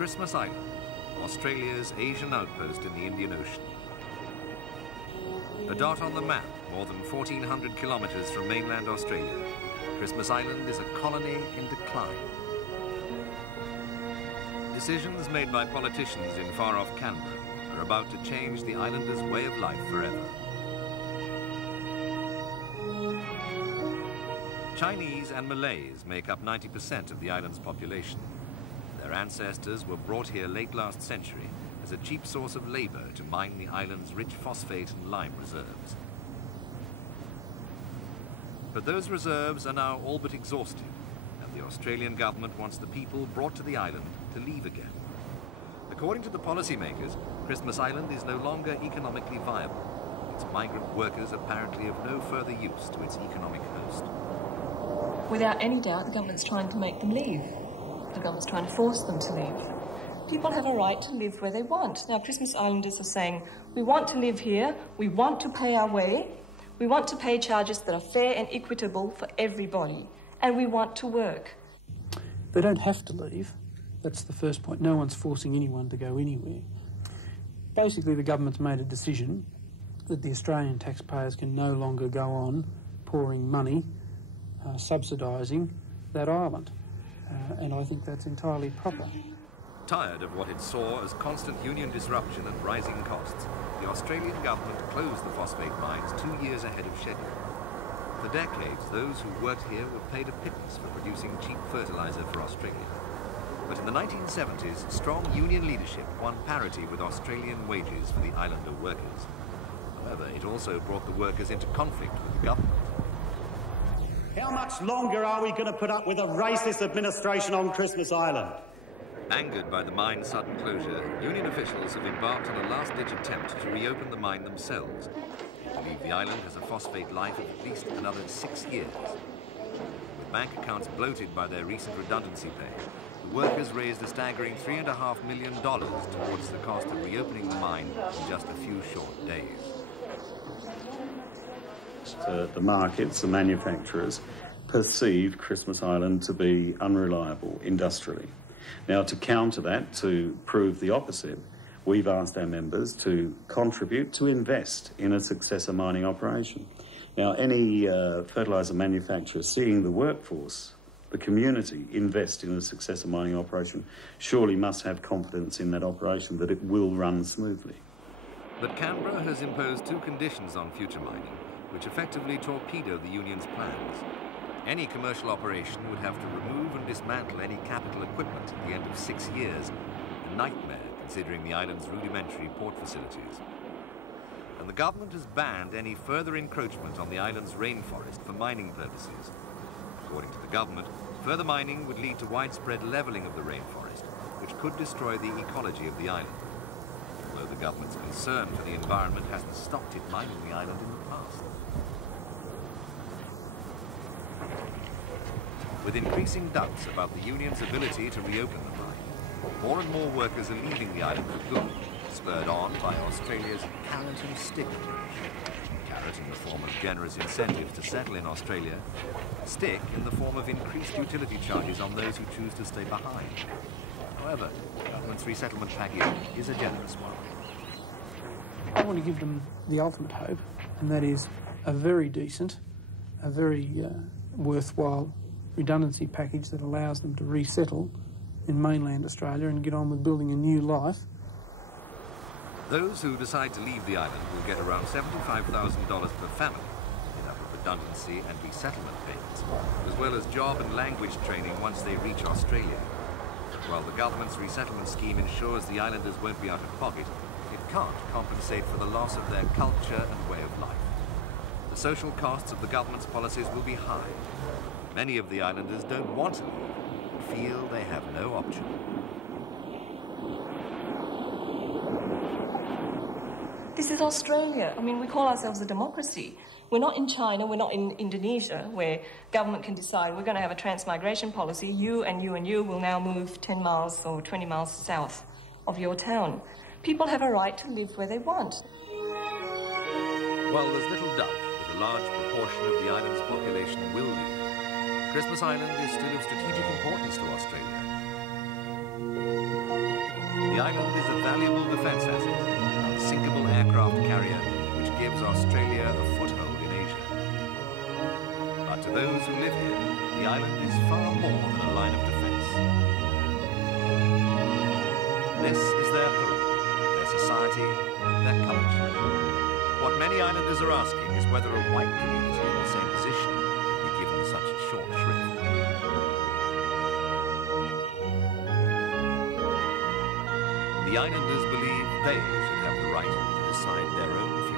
Christmas Island, Australia's Asian outpost in the Indian Ocean. A dot on the map, more than 1,400 kilometres from mainland Australia, Christmas Island is a colony in decline. Decisions made by politicians in far-off Canberra are about to change the islanders' way of life forever. Chinese and Malays make up 90% of the island's population. Their ancestors were brought here late last century as a cheap source of labour to mine the island's rich phosphate and lime reserves. But those reserves are now all but exhausted, and the Australian government wants the people brought to the island to leave again. According to the policymakers, Christmas Island is no longer economically viable. Its migrant workers apparently of no further use to its economic host. Without any doubt, the government's trying to make them leave. The government's trying to force them to leave. People have a right to live where they want. Now, Christmas Islanders are saying, we want to live here, we want to pay our way, we want to pay charges that are fair and equitable for everybody, and we want to work. They don't have to leave. That's the first point. No one's forcing anyone to go anywhere. Basically, the government's made a decision that the Australian taxpayers can no longer go on pouring money subsidising that island, and I think that's entirely proper. Tired of what it saw as constant union disruption and rising costs, the Australian government closed the phosphate mines 2 years ahead of schedule. For decades, those who worked here were paid a pittance for producing cheap fertiliser for Australia. But in the 1970s, strong union leadership won parity with Australian wages for the islander workers. However, it also brought the workers into conflict with the government. How much longer are we going to put up with a racist administration on Christmas Island? Angered by the mine's sudden closure, union officials have embarked on a last-ditch attempt to reopen the mine themselves. They believe the island has a phosphate life of at least another 6 years. With bank accounts bloated by their recent redundancy pay, the workers raised a staggering $3.5 million towards the cost of reopening the mine in just a few short days. The markets, the manufacturers, perceive Christmas Island to be unreliable industrially. Now, to counter that, to prove the opposite, we've asked our members to contribute, to invest in a successor mining operation. Now, any fertiliser manufacturer seeing the workforce, the community, invest in a successor mining operation surely must have confidence in that operation that it will run smoothly. But Canberra has imposed 2 conditions on future mining, which effectively torpedo the union's plans. Any commercial operation would have to remove and dismantle any capital equipment at the end of 6 years, a nightmare considering the island's rudimentary port facilities. And the government has banned any further encroachment on the island's rainforest for mining purposes. According to the government, further mining would lead to widespread levelling of the rainforest, which could destroy the ecology of the island. Although the government's concern for the environment hasn't stopped it mining the island in the past. With increasing doubts about the union's ability to reopen the mine, more and more workers are leaving the island for good, spurred on by Australia's carrot and stick approach. Carrot in the form of generous incentives to settle in Australia, stick in the form of increased utility charges on those who choose to stay behind. However, the government's resettlement package is a generous one. I want to give them the ultimate hope, and that is a very decent, a very worthwhile redundancy package that allows them to resettle in mainland Australia and get on with building a new life. Those who decide to leave the island will get around $75,000 per family, made up of redundancy and resettlement payments, as well as job and language training once they reach Australia. While the government's resettlement scheme ensures the islanders won't be out of pocket, it can't compensate for the loss of their culture and way of life. The social costs of the government's policies will be high. Many of the islanders don't want to leave, feel they have no option. This is Australia. I mean, we call ourselves a democracy. We're not in China, we're not in Indonesia, where government can decide we're going to have a transmigration policy. You and you and you will now move 10 miles or 20 miles south of your town. People have a right to live where they want. While there's little doubt that a large proportion of the island's population will leave, Christmas Island is still of strategic importance to Australia. The island is a valuable defence asset, an unsinkable aircraft carrier which gives Australia a foothold in Asia. But to those who live here, the island is far more than a line of defence. This is their home, their society, their culture. What many islanders are asking is whether a white community in the same position be given such short shrift. The islanders believe they should have the right to decide their own future.